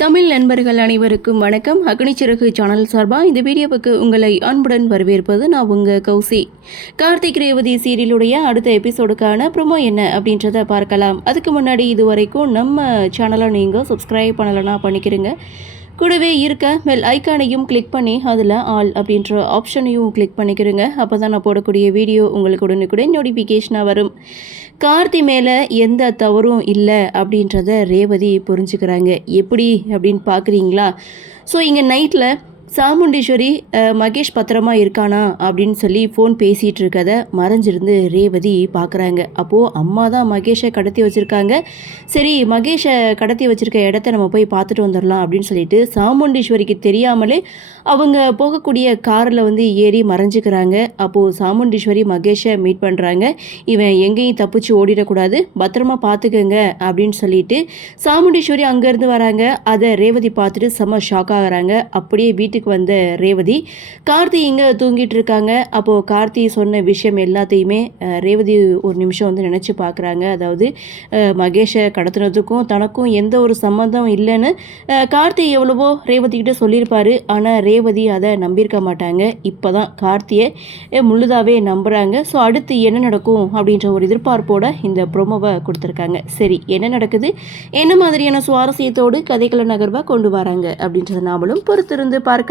தமிழ் நண்பர்கள் அனைவருக்கும் வணக்கம். அக்னிச்சிறகு சேனல் சார்பாக இந்த வீடியோவுக்கு உங்களை அன்புடன் வரவேற்பது நான் உங்கள் கௌசி. கார்த்திக் ரேவதி சீரியலுடைய அடுத்த எபிசோடுக்கான ப்ரோமோ என்ன அப்படின்றத பார்க்கலாம். அதுக்கு முன்னாடி இது வரைக்கும் நம்ம சேனலை நீங்கள் சப்ஸ்கிரைப் பண்ணலைன்னா பண்ணிக்கிறீங்க. கூடவே இருக்க பெல் ஐக்கானையும் கிளிக் பண்ணி அதில் ஆல் அப்படின்ற ஆப்ஷனையும் கிளிக் பண்ணிக்கிறேங்க. அப்போ தான் நான் போடக்கூடிய வீடியோ உங்களுக்கு உடனுக்குடன் நோட்டிஃபிகேஷனாக வரும். கார்த்தி மேலே எந்த தவறும் இல்லை அப்படின்றத ரேவதி புரிஞ்சுக்கிறாங்க. எப்படி அப்படின்னு பார்க்குறீங்களா? ஸோ இங்கே நைட்டில் சாமுண்டீஸ்வரி மகேஷ் பத்திரமா இருக்கானா அப்படின்னு சொல்லி ஃபோன் பேசிகிட்டு இருக்கதை மறைஞ்சிருந்து ரேவதி பார்க்குறாங்க. அப்போது அம்மா தான் மகேஷை கடத்தி வச்சுருக்காங்க. சரி, மகேஷை கடத்தி வச்சுருக்க இடத்த நம்ம போய் பார்த்துட்டு வந்துடலாம் அப்படின்னு சொல்லிட்டு சாமுண்டீஸ்வரிக்கு தெரியாமலே அவங்க போகக்கூடிய காரில் ஏறி மறைஞ்சிக்கிறாங்க. அப்போது சாமுண்டீஸ்வரி மகேஷை மீட் பண்ணுறாங்க. இவன் எங்கேயும் தப்பிச்சு ஓடிடக்கூடாது, பத்திரமா பார்த்துக்கங்க அப்படின்னு சொல்லிட்டு சாமுண்டீஸ்வரி அங்கேருந்து வராங்க. அதை ரேவதி பார்த்துட்டு செம்ம ஷாக் ஆகிறாங்க. அப்படியே வீட்டுக்கு வந்த ரேவதி கார்த்தி இங்கே தூங்கிட்டு இருக்காங்க. அப்போது கார்த்தி சொன்ன விஷயம் எல்லாத்தையுமே ரேவதி ஒரு நிமிஷம் நினச்சி பார்க்குறாங்க. அதாவது மகேஷை கடத்துனதுக்கும் தனக்கும் எந்த ஒரு சம்மந்தம் இல்லைன்னு கார்த்தி எவ்வளவோ ரேவதிக்கிட்ட சொல்லியிருப்பாரு. ஆனால் ரேவதி அதை நம்பியிருக்க மாட்டாங்க. இப்போ தான் கார்த்தியை முழுதாவே நம்புகிறாங்க. ஸோ அடுத்து என்ன நடக்கும் அப்படின்ற ஒரு எதிர்பார்ப்போட இந்த ப்ரோமோவை கொடுத்துருக்காங்க. சரி, என்ன நடக்குது, என்ன மாதிரியான சுவாரஸ்யத்தோடு கதைகளை நகர்வாக கொண்டு வராங்க அப்படின்றத நாமளும் பொறுத்திருந்து பார்க்கலாம்.